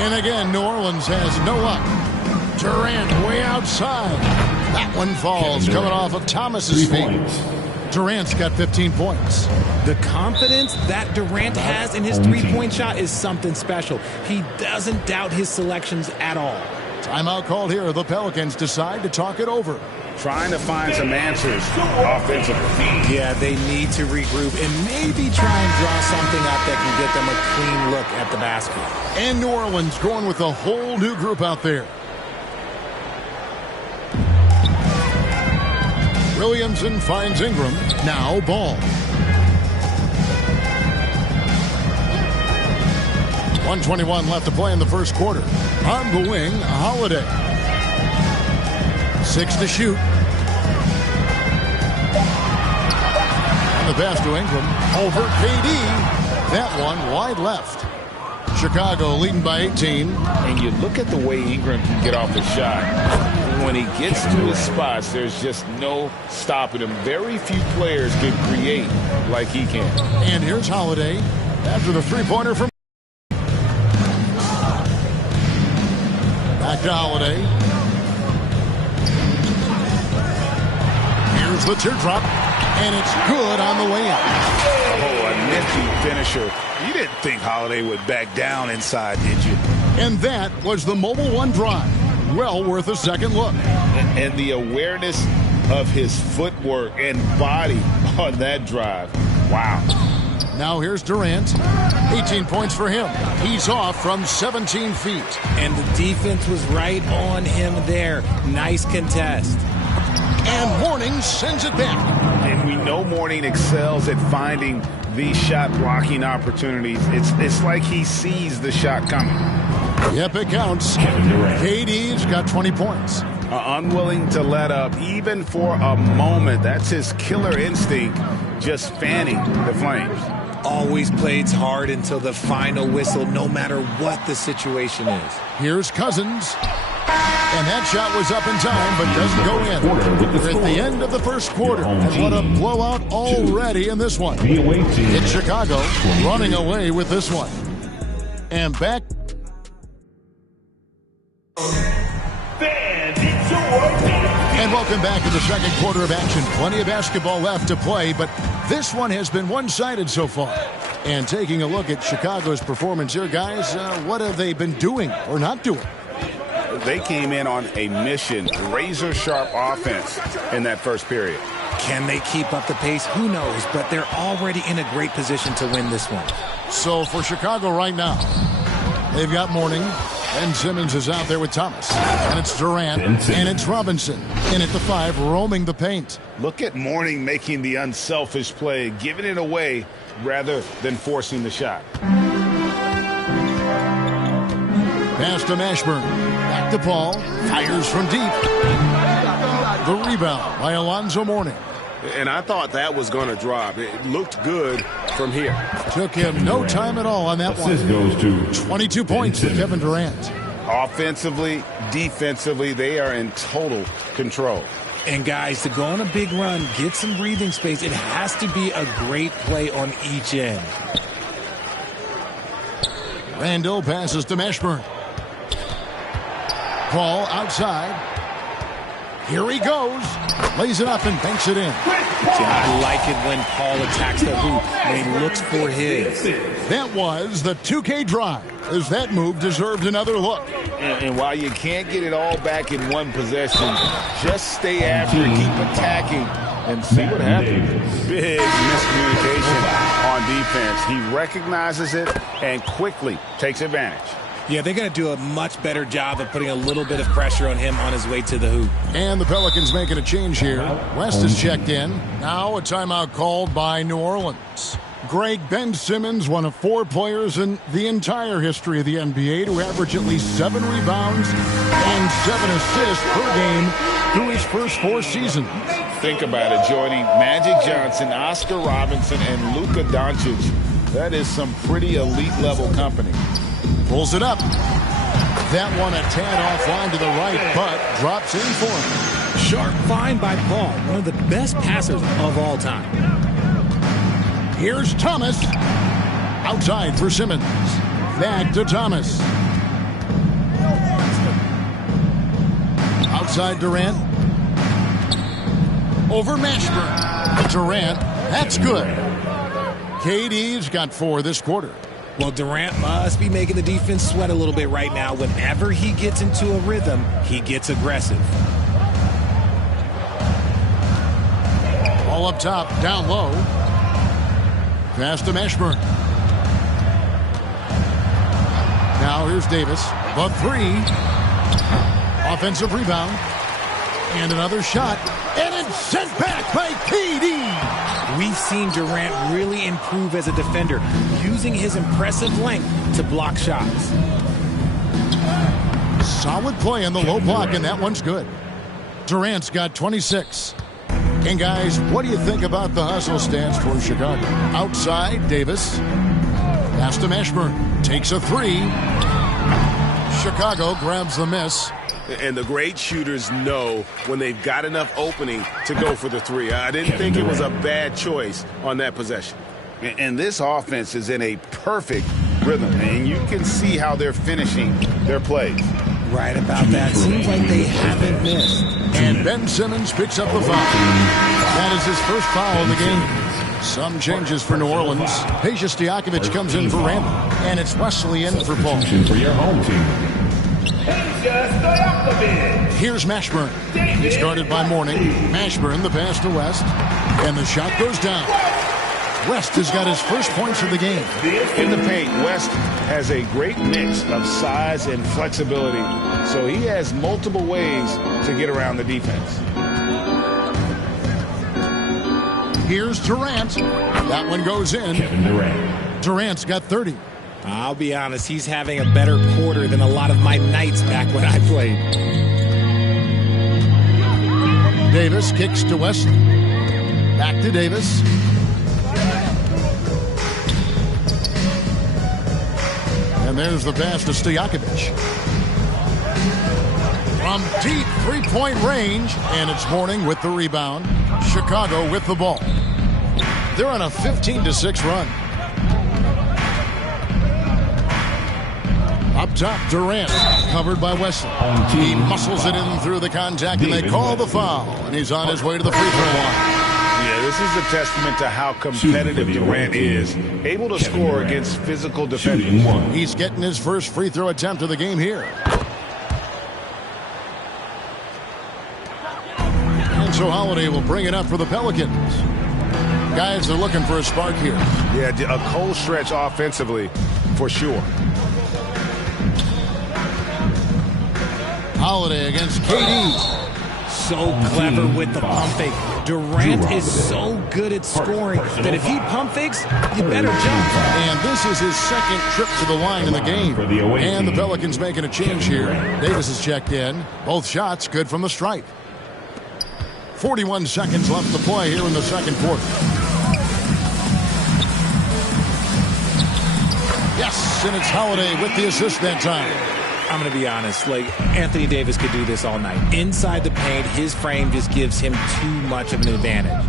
And again, New Orleans has no luck. Durant way outside. That one falls, coming off of Thomas's feet. Durant's got 15 points. The confidence that Durant has in his three-point shot is something special. He doesn't doubt his selections at all. Timeout called here. The Pelicans decide to talk it over. Trying to find some answers offensively. Yeah, they need to regroup and maybe try and draw something up that can get them a clean look at the basket. And New Orleans going with a whole new group out there. Williamson finds Ingram. Now Ball. 1:21 left to play in the first quarter. On the wing, Holiday. 6 to shoot. And the pass to Ingram. Over KD. That one wide left. Chicago leading by 18. And you look at the way Ingram can get off his shot. When he gets to his spots, there's just no stopping him. Very few players can create like he can. And here's Holiday after the three-pointer from. Back to Holiday. Here's the teardrop, and it's good on the way out. Oh, a nifty finisher. You didn't think Holiday would back down inside, did you? And that was the Mobile One drive. Well worth a second look. And the awareness of his footwork and body on that drive. Wow. Now here's Durant. 18 points for him. He's off from 17 feet. And the defense was right on him there. Nice contest. And Mourning sends it back. And we know Mourning excels at finding these shot blocking opportunities. It's like he sees the shot coming. Yep, it counts. KD's got 20 points. Unwilling to let up even for a moment. That's his killer instinct, just fanning the flames. Always plays hard until the final whistle, no matter what the situation is. Here's Cousins. And that shot was up in time, but doesn't go in. We're at the end of the first quarter. And what a blowout already in this one. It's Chicago running away with this one. And back. And welcome back to the second quarter of action. Plenty of basketball left to play, but this one has been one-sided so far. And taking a look at Chicago's performance here, guys, what have they been doing or not doing? They came in on a mission, razor-sharp offense in that first period. Can they keep up the pace? Who knows, but they're already in a great position to win this one. So for Chicago right now, they've got Mourning. Ben Simmons is out there with Thomas. And it's Durant. And it's Robinson. In at the 5, roaming the paint. Look at Mourning making the unselfish play, giving it away rather than forcing the shot. Pass to Mashburn. Back to Paul. Fires from deep. The rebound by Alonzo Mourning. And I thought that was going to drop. It looked good from here. Took him no time at all on that one. Goes to 22 points for Kevin Durant. Offensively, defensively, they are in total control. And guys, to go on a big run, get some breathing space, it has to be a great play on each end. Randall passes to Mashburn. Paul outside. Here he goes. Lays it up and banks it in. See, I like it when Paul attacks the hoop, when he looks for his. That was the 2K drive, as that move deserved another look. And while you can't get it all back in one possession, just stay after it, keep attacking, and see what happens. Big miscommunication on defense. He recognizes it and quickly takes advantage. Yeah, they're going to do a much better job of putting a little bit of pressure on him on his way to the hoop. And the Pelicans making a change here. West is checked in. Now a timeout called by New Orleans. Greg, Ben Simmons, one of 4 players in the entire history of the NBA to average at least 7 rebounds and 7 assists per game through his first 4 seasons. Think about it, joining Magic Johnson, Oscar Robinson, and Luka Doncic. That is some pretty elite-level company. Pulls it up. That one a tad offline to the right, but drops in for him. Sharp find by Paul, one of the best passers of all time. Here's Thomas. Outside for Simmons. Back to Thomas. outside Durant. Over Mashburn. Durant. That's good. KD's got 4 this quarter. Well, Durant must be making the defense sweat a little bit right now. Whenever he gets into a rhythm, he gets aggressive. Ball up top, down low. Pass to Mashburn. Now here's Davis. The 3. Offensive rebound. And another shot. And it's sent back by KD. We've seen Durant really improve as a defender, using his impressive length to block shots. Solid play on the low block, and that one's good. Durant's got 26. And guys, what do you think about the hustle stance for Chicago? Outside, Davis. Pass to Mashburn. Takes a 3. Chicago grabs the miss. And the great shooters know when they've got enough opening to go for the 3. I didn't think it was a bad choice on that possession. And this offense is in a perfect rhythm, and you can see how they're finishing their plays. Right about that. Seems like they haven't missed. And Ben Simmons picks up the foul. That is his first foul in the game. Some changes for New Orleans. Peja Stojakovic comes in for Randall. And it's Wesley in for Paul. For your home team. Here's Mashburn. He's guarded by Mourning. Mashburn, the pass to West. And the shot goes down. West has got his first points of the game. In the paint, West has a great mix of size and flexibility, so he has multiple ways to get around the defense. Here's Durant. That one goes in. Kevin Durant. Durant's got 30. I'll be honest, he's having a better quarter than a lot of my nights back when I played. Davis kicks to Wesley. Back to Davis. And there's the pass to Stojakovic. From deep three-point range, and it's Mourning with the rebound. Chicago with the ball. They're on a 15-6 run. Up top, Durant, covered by Wesley. He muscles it in through the contact, and they call the foul. And he's on his way to the free throw line. Yeah, this is a testament to how competitive Durant is. Able to score against physical defenders. He's getting his first free throw attempt of the game here. And so Holiday will bring it up for the Pelicans. Guys, they're looking for a spark here. Yeah, a cold stretch offensively, for sure. Holiday against KD. So clever with the pump fake. Durant is so good at scoring that if he pump fakes, you better jump. And this is his second trip to the line in the game. And the Pelicans making a change here. Davis is checked in. Both shots good from the stripe. 41 seconds left to play here in the second quarter. Yes, and it's Holiday with the assist that time. I'm going to be honest, like Anthony Davis could do this all night. Inside the paint, his frame just gives him too much of an advantage.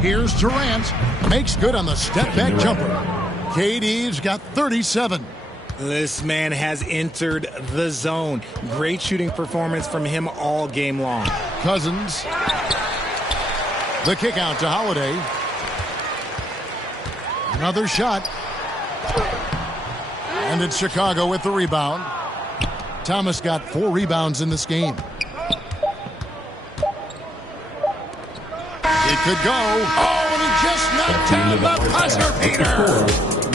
Here's Durant. Makes good on the step-back jumper. KD's got 37. This man has entered the zone. Great shooting performance from him all game long. Cousins. The kick out to Holiday. Another shot. And it's Chicago with the rebound. Thomas got 4 rebounds in this game. It could go. Oh, and he just knocked down the buzzer beater.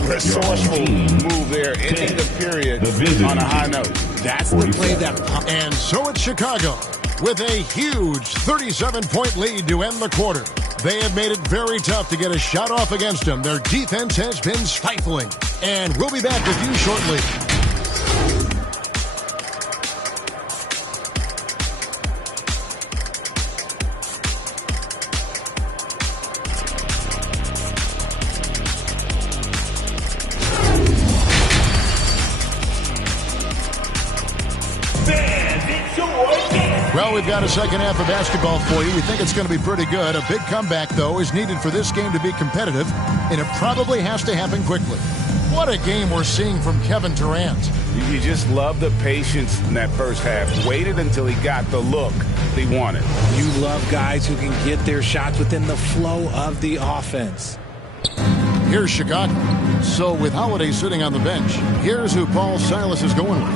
Resourceful move there, ending the period on a high note. That's the play that... And so it's Chicago with a huge 37-point lead to end the quarter. They have made it very tough to get a shot off against them. Their defense has been stifling. And we'll be back with you shortly. Well, we've got a second half of basketball for you. We think it's going to be pretty good. A big comeback, though, is needed for this game to be competitive, and it probably has to happen quickly. What a game we're seeing from Kevin Durant. You just love the patience in that first half. Waited until he got the look he wanted. You love guys who can get their shots within the flow of the offense. Here's Chicago. So with Holiday sitting on the bench, here's who Paul Silas is going with.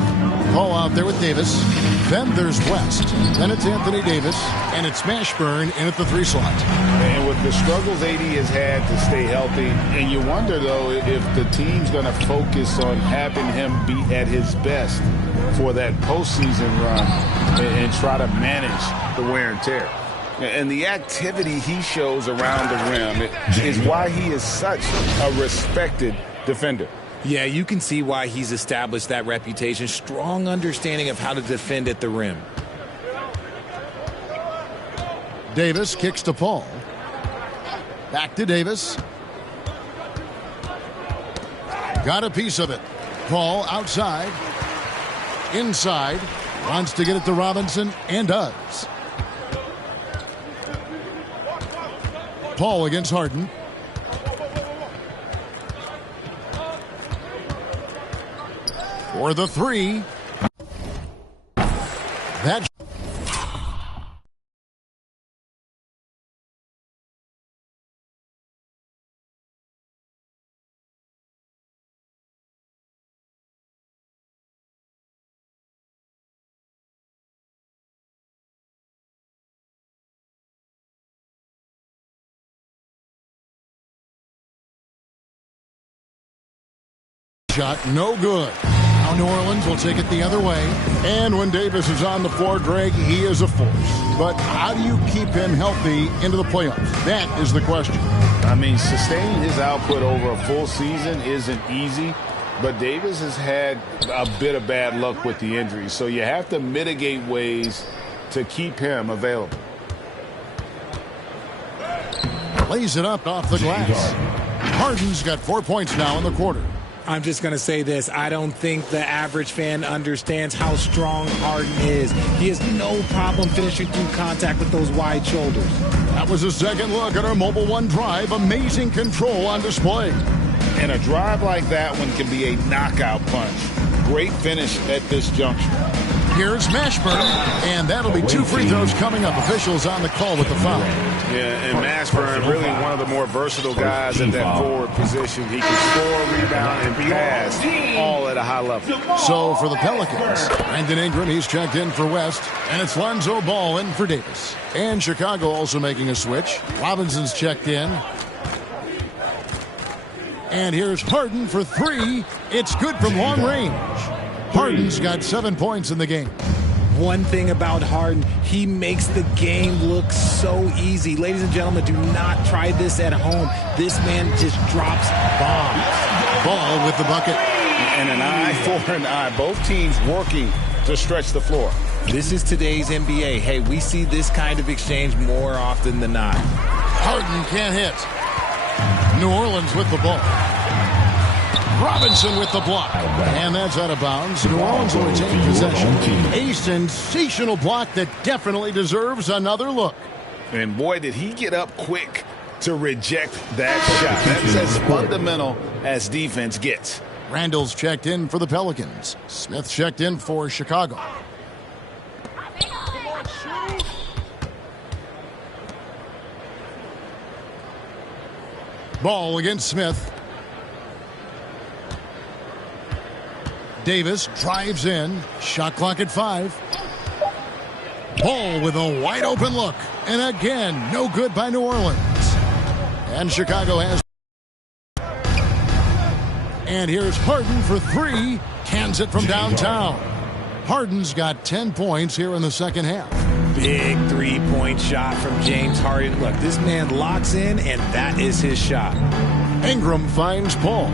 Paul out there with Davis. Then there's West. Then it's Anthony Davis. And it's Mashburn in at the 3 slot. And with the struggles AD has had to stay healthy, and you wonder, though, if the team's going to focus on having him be at his best for that postseason run and try to manage the wear and tear. And the activity he shows around the rim is why he is such a respected defender. Yeah, you can see why he's established that reputation. Strong understanding of how to defend at the rim. Davis kicks to Paul. Back to Davis. Got a piece of it. Paul outside. Inside. Wants to get it to Robinson and does. Paul against Harden. For the 3. That shot no good. Now New Orleans will take it the other way. And when Davis is on the floor, Greg, he is a force. But how do you keep him healthy into the playoffs? That is the question. I mean, sustaining his output over a full season isn't easy, but Davis has had a bit of bad luck with the injuries, so you have to mitigate ways to keep him available. Lays it up off the glass. Harden's got 4 points now in the quarter. I'm just going to say this. I don't think the average fan understands how strong Harden is. He has no problem finishing through contact with those wide shoulders. That was a second look at our Mobile One drive. Amazing control on display. And a drive like that one can be a knockout punch. Great finish at this juncture. Here's Mashburn, and that'll be 2 free throws coming up. Officials on the call with the foul. Yeah, and Mashburn, really one of the more versatile guys at that forward position. He can score, rebound, and pass all at a high level. So for the Pelicans, Brandon Ingram, he's checked in for West, and it's Lonzo Ball in for Davis. And Chicago also making a switch. Robinson's checked in. And here's Harden for 3. It's good from long range. Harden's got 7 points in the game. One thing about Harden, he makes the game look so easy. Ladies and gentlemen, do not try this at home. This man just drops bombs. Ball with the bucket. And an eye for an eye. Both teams working to stretch the floor. This is today's NBA. Hey, we see this kind of exchange more often than not. Harden can't hit. New Orleans with the ball. Robinson with the block. And that's out of bounds. New Orleans will retain possession. A sensational block that definitely deserves another look. And boy, did he get up quick to reject that shot. That's as fundamental as defense gets. Randall's checked in for the Pelicans. Smith checked in for Chicago. Ball against Smith. Davis drives in. Shot clock at 5. Ball with a wide open look. And again, no good by New Orleans. And Chicago has. And here's Harden for 3. Cans it from downtown. Harden's got 10 points here in the second half. Big three-point shot from James Harden. Look, this man locks in, and that is his shot. Ingram finds Paul.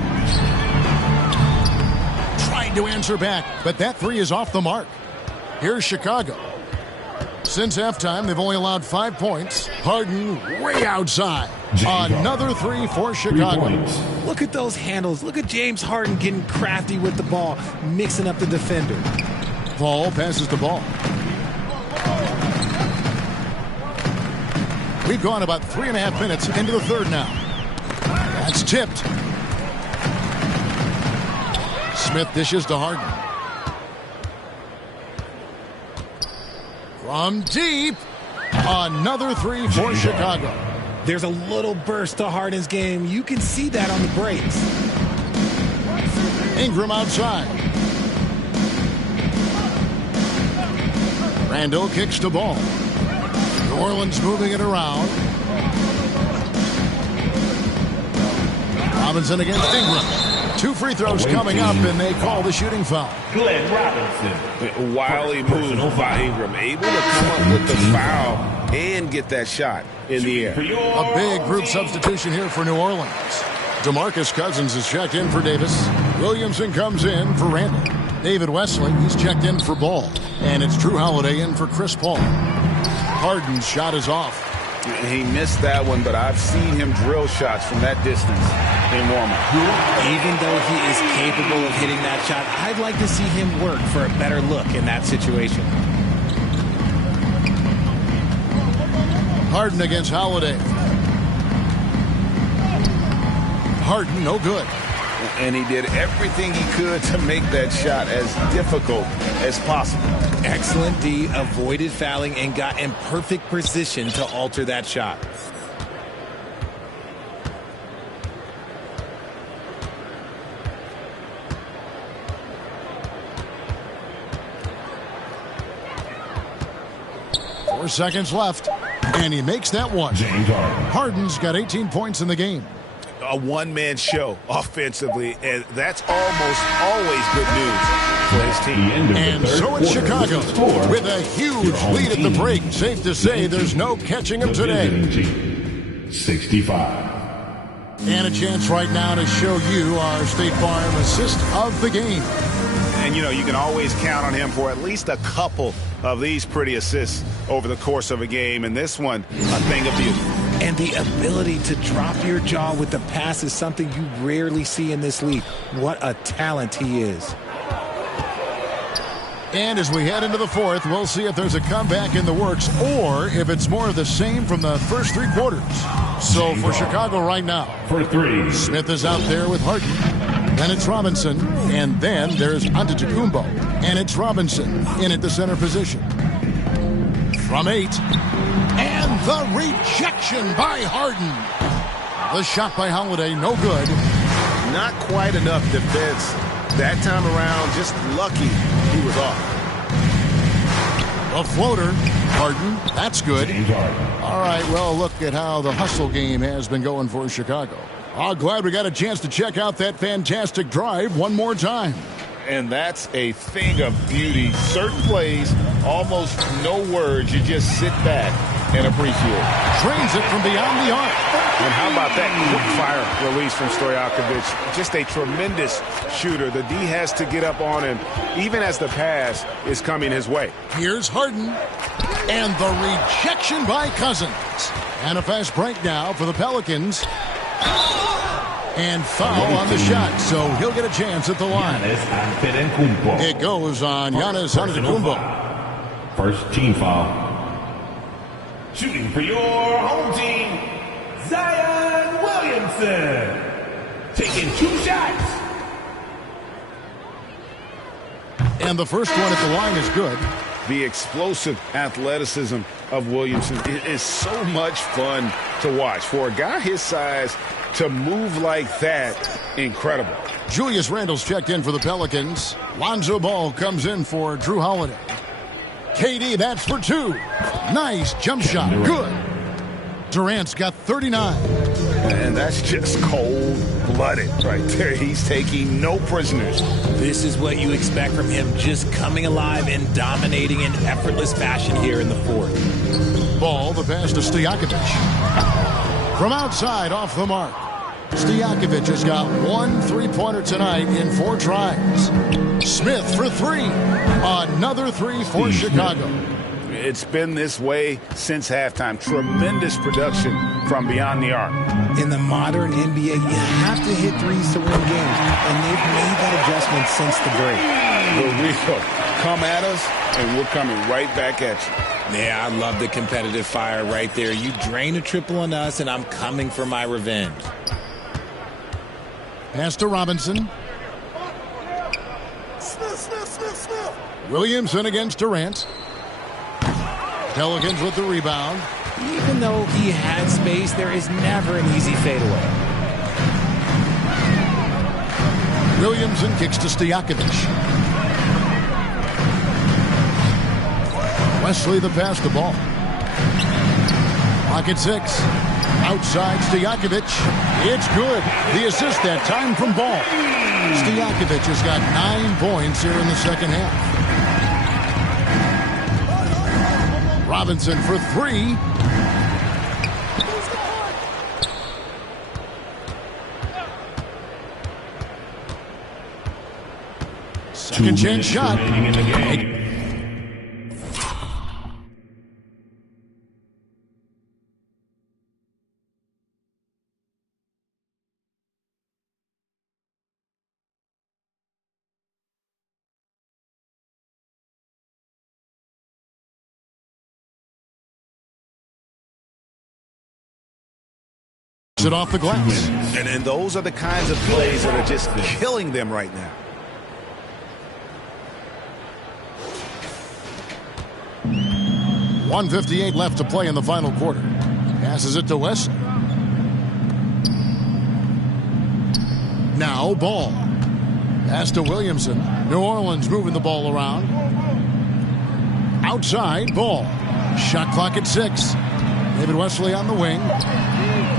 Tried to answer back, but that 3 is off the mark. Here's Chicago. Since halftime, they've only allowed 5 points. Harden way outside. Another 3 for Chicago. Look at those handles. Look at James Harden getting crafty with the ball, mixing up the defender. Paul passes the ball. We've gone about 3.5 minutes into the third now. That's tipped. Smith dishes to Harden. From deep, another three for Chicago. There's a little burst to Harden's game. You can see that on the breaks. Ingram outside. Randall kicks the ball. New Orleans moving it around. Robinson against Ingram. 2 free throws coming up, and they call the shooting foul. Glenn Robinson. Wily move by Ingram. Able to come up with the foul and get that shot in the air. A big group substitution here for New Orleans. DeMarcus Cousins is checked in for Davis. Williamson comes in for Randall. David Wesley, he's checked in for Ball. And it's Drew Holiday in for Chris Paul. Harden's shot is off. He missed that one, but I've seen him drill shots from that distance in warm-up. Even though he is capable of hitting that shot, I'd like to see him work for a better look in that situation. Harden against Holiday. Harden, no good. And he did everything he could to make that shot as difficult as possible. Excellent D, avoided fouling and got in perfect position to alter that shot. Four seconds left, and he makes that one. James Harden. Harden's got 18 points in the game. A one-man show offensively, and that's almost always good news for his team. And so it's Chicago with a huge lead at the break. Safe to say there's no catching them today. 65. And a chance right now to show you our State Farm assist of the game. And, you know, you can always count on him for at least a couple of these pretty assists over the course of a game. And this one, a thing of beauty. And the ability to drop your jaw with the pass is something you rarely see in this league. What a talent he is. And as we head into the fourth, we'll see if there's a comeback in the works or if it's more of the same from the first 3 quarters. So for Chicago right now, For 3. Smith is out there with Harden. Then it's Robinson. And then there's Antetokounmpo. And it's Robinson in at the center position. From 8. And the rejection by Harden. The shot by Holiday, no good. Not quite enough defense that time around. Just lucky he was off. A floater. Harden, that's good. James Harden. All right, well, look at how the hustle game has been going for Chicago. I'm glad we got a chance to check out that fantastic drive one more time. And that's a thing of beauty. Certain plays, almost no words. You just sit back and appreciate. Drains it from beyond the arc. And how about that quick fire release from Stojakovic? Just a tremendous shooter. The D has to get up on him, even as the pass is coming his way. Here's Harden. And the rejection by Cousins. And a fast break now for the Pelicans. And foul on the shot, so he'll get a chance at the line. It goes on Giannis Antetokounmpo. First team foul. Shooting for your home team, Zion Williamson. Taking 2 shots. And the first one at the line is good. The explosive athleticism of Williamson is so much fun to watch. For a guy his size to move like that, incredible. Julius Randle's checked in for the Pelicans. Lonzo Ball comes in for Drew Holiday. KD, that's for 2. Nice jump shot. Good. Durant's got 39. And that's just cold-blooded right there. He's taking no prisoners. This is what you expect from him, just coming alive and dominating in effortless fashion here in the fourth. Ball, the pass to Stojakovic. From outside, off the mark. Stojakovic has got 1 3-pointer tonight in 4 tries. Smith for 3. Another 3 for Chicago. It's been this way since halftime. Tremendous production from beyond the arc. In the modern NBA, you have to hit threes to win games, and they've made that adjustment since the break. The real come at us, and we're coming right back at you. Yeah, I love the competitive fire right there. You drain a triple on us, and I'm coming for my revenge. Pass to Robinson. Williamson against Durant. Pelicans with the rebound. Even though he had space, there is never an easy fadeaway. Williamson kicks to Stojakovic. Wesley the pass to Ball. Pocket 6. Outside Stojakovic. It's good. The assist that time from Ball. Stojakovic has got 9 points here in the second half. Robinson for 3. Second chance shot. It off the glass. And those are the kinds of plays that are just killing them right now. .158 left to play in the final quarter. Passes it to Wesley. Now Ball. Pass to Williamson. New Orleans moving the ball around. Outside, Ball. Shot clock at 6. David Wesley on the wing.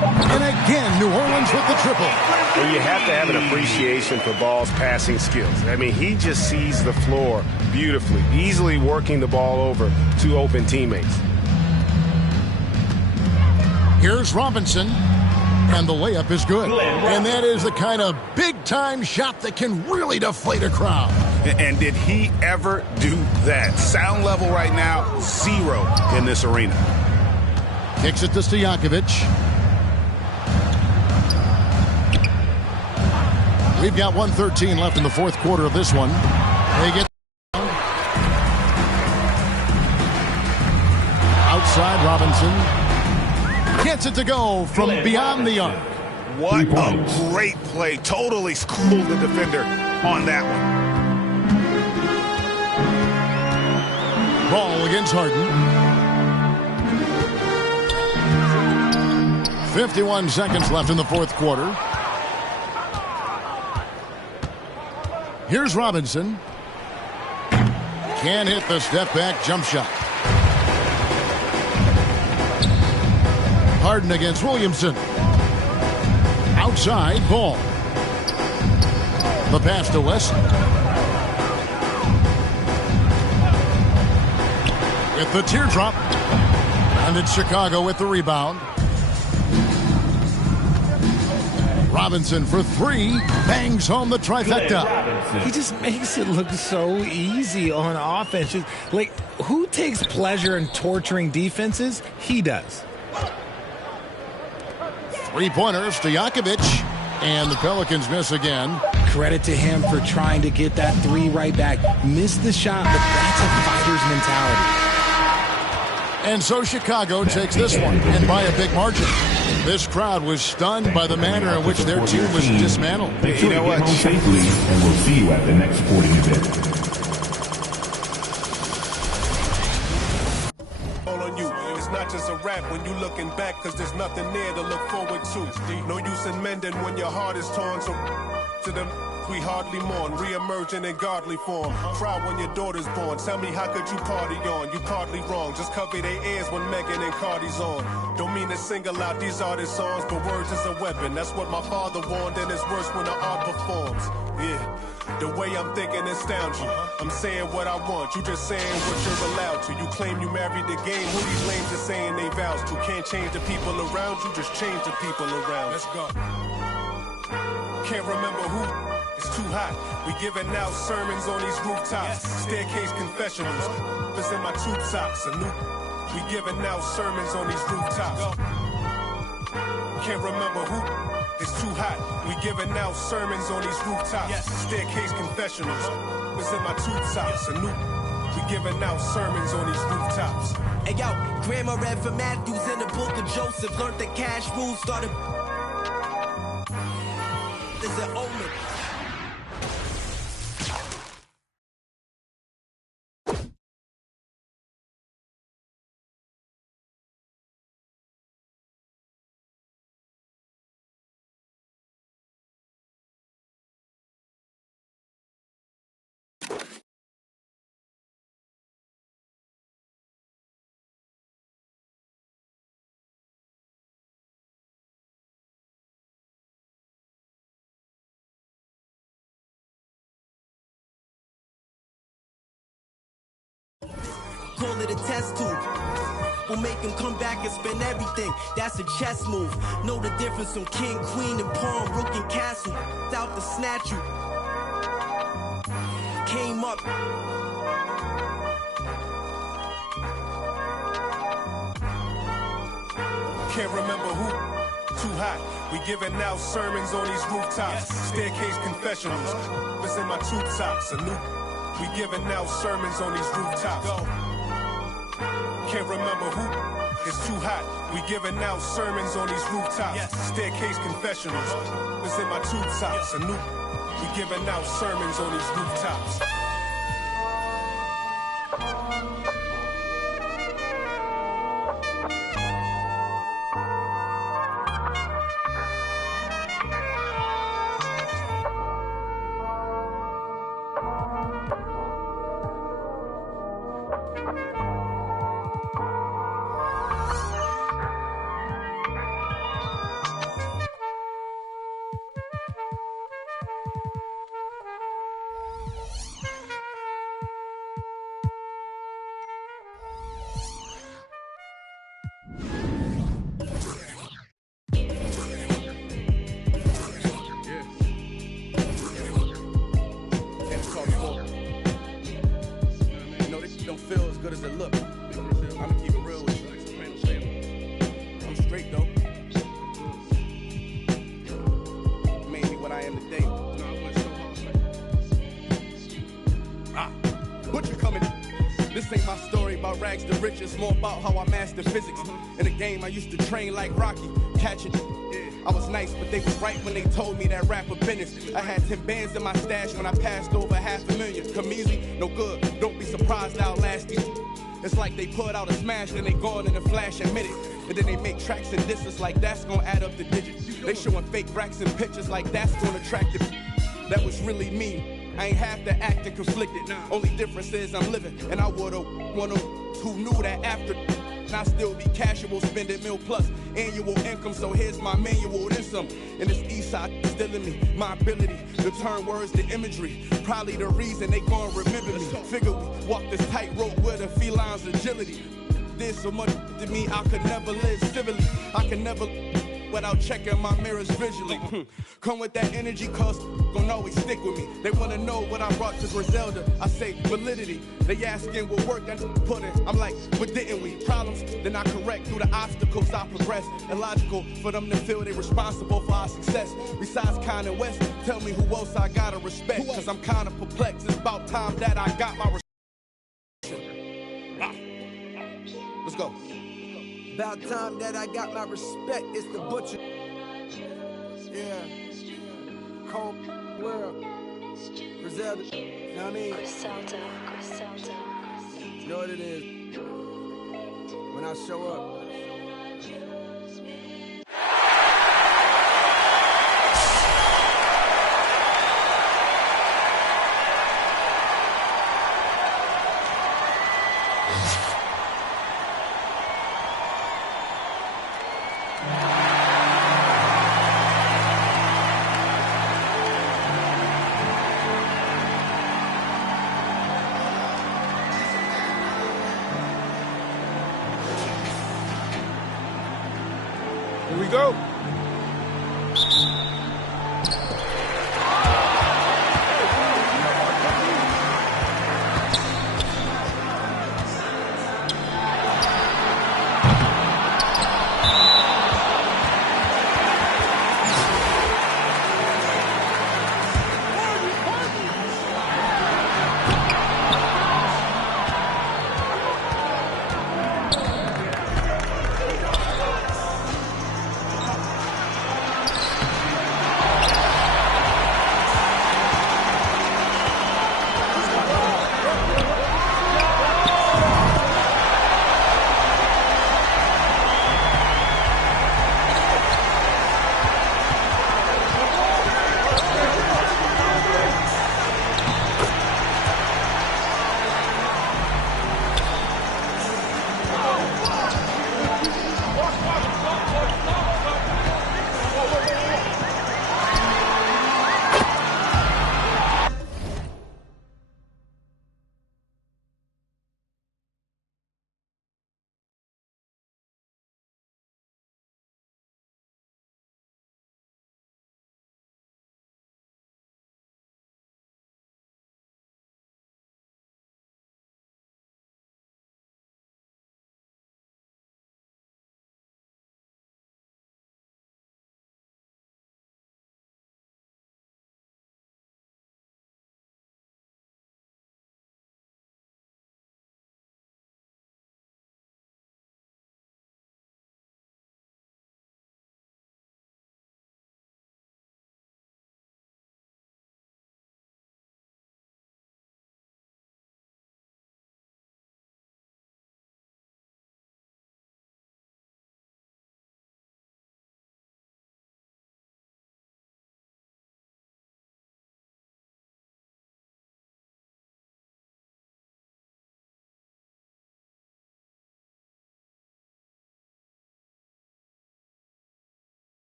And again, New Orleans with the triple. Well, you have to have an appreciation for Ball's passing skills. I mean, he just sees the floor beautifully, easily working the ball over to open teammates. Here's Robinson, and the layup is good. And that is the kind of big-time shot that can really deflate a crowd. And did he ever do that? Sound level right now, 0 in this arena. Kicks it to Stojakovic. We've got 1:13 left in the fourth quarter of this one. They get outside. Robinson gets it to go from beyond the arc. What a great play. Totally schooled the defender on that one. Ball against Harden. 51 seconds left in the fourth quarter. Here's Robinson. Can't hit the step-back jump shot. Harden against Williamson. Outside, Ball. The pass to Wesley. With the teardrop. And it's Chicago with the rebound. Robinson for 3, bangs home the trifecta. He just makes it look so easy on offense. Like, who takes pleasure in torturing defenses? He does. 3-pointer, Stojakovic, and the Pelicans miss again. Credit to him for trying to get that 3 right back. Missed the shot, but that's a fighter's mentality. And so Chicago takes this one, and by a big margin. This crowd was stunned by the manner in which their team was dismantled. Make sure you get home safely, and we'll see you at the next sporting event. All on you. It's not just a rap when you looking back, cause there's nothing there to look forward to. No use in mending when your heart is torn, so to them we hardly mourn, re-emerging in godly form. Cry when your daughter's born. Tell me, how could you party on? You partly wrong. Just cover their ears when Megan and Cardi's on. Don't mean to single out these artist songs, but words is a weapon. That's what my father warned, and it's worse when the art performs. Yeah, the way I'm thinking astounds you. I'm saying what I want, you just saying what you're allowed to. You claim you married the game, who these lames are saying they vows to. Can't change the people around you, just change the people around. Let's go. Can't remember who. It's too hot. We giving out sermons on these rooftops. Staircase confessionals. It's in my tube socks. We giving out sermons on these rooftops. Can't remember who. It's too hot. We giving out sermons on these rooftops. Staircase confessionals. It's in my tube socks. We giving out sermons on these rooftops. Hey yo, Grandma read from Matthews in the book of Joseph. Learned the cash rules. Started. There's an omen. call it a test tube. We'll make him come back and spend everything. That's a chess move. Know the difference from king, queen, and pawn, rook and castle. Out to snatch you. Came up. Can't remember who. Too hot. We giving out sermons on these rooftops. Staircase confessionals. Was in my tube tops. We giving out sermons on these rooftops. Can't remember who. It's too hot. We giving out sermons on these rooftops. Staircase confessionals. Was in my tube tops. We giving out sermons on these rooftops. More about how I mastered physics. In the game, I used to train like Rocky, catching. I was nice, but they was right when they told me that rapper business. I had 10 bands in my stash when I passed over $500,000. Come easy, no good. Don't be surprised I'll last you. It's like they put out a smash, then they gone in a flash and minute. And then they make tracks and disses like that's gonna add up the digits. They showing fake racks and pictures like that's gonna attract the. That was really me. I ain't have to act and conflicted. Only difference is I'm living, and I would've who knew that after and I still be casual, spending $1 plus annual income. So here's my manual, then some. And this east side still in me, my ability to turn words to imagery. Probably the reason they gon' remember me. Figure we walk this tightrope with a feline's agility. There's so much to me, I could never live civilly. I can never without checking my mirrors visually. Come with that energy, cause gon' always stick with me. They wanna know what I brought to Griselda. I say validity. They asking what work I put in. I'm like, what didn't we? Problems, then I correct through the obstacles I progress. Illogical for them to feel they responsible for our success. Besides Kanye West, tell me who else I gotta respect. Cause I'm kinda perplexed. It's about time that I got my respect. Let's go. About time that I got my respect. It's the Butcher. Yeah. Cold world. Griselda. You know what I mean? Griselda. You know what it is. When I show up. Here we go.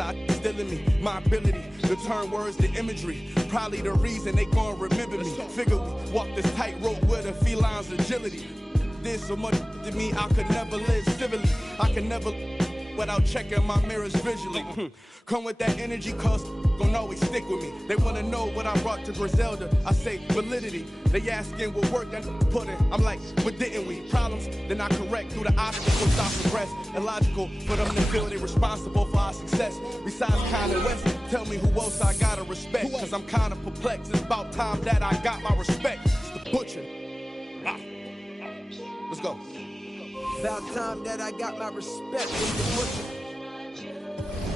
inside still in me. My ability to turn words to imagery. Probably the reason they gon' remember me. Figure we walk this tightrope with a feline's agility. There's so much to me I could never live civilly. I can never without checking my mirrors visually. Come with that energy, cause gon' always stick with me. They wanna know what I brought to Griselda. I say validity. They asking what work that put in. I'm like, but didn't we? Problems, then I correct through the obstacles I progress. Illogical for them to feel they responsible for our success. Besides Kanye West, tell me who else I gotta respect. Cause I'm kinda perplexed. It's about time that I got my respect. It's the Butcher. Let's go. About time that I got my respect. It's the Butcher.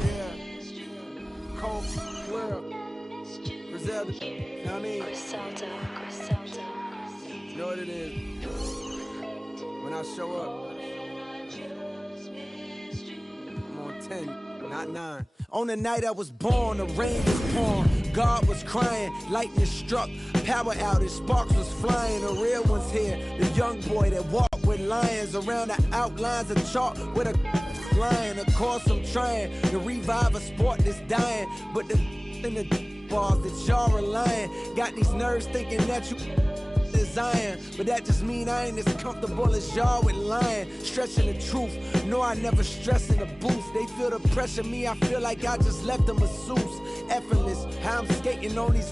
Yeah. Cold World. Griselda. You know what I mean? Griselda. You know what it is? When I show up, I'm on 10, not 9. On the night I was born, the rain was pouring, God was crying, lightning struck, power outage, sparks was flying, the real one's here, the young boy that walked with lions around the outlines of chalk with a lion. Of course I'm trying to revive a sport that's dying, but the in the bars that y'all relying, got these nerves thinking that you Zion, but that just mean I ain't as comfortable as y'all with lying, stretching the truth. No, I never stress in the booth. They feel the pressure, me, I feel like I just left a masseuse. Effortless, how I'm skating on these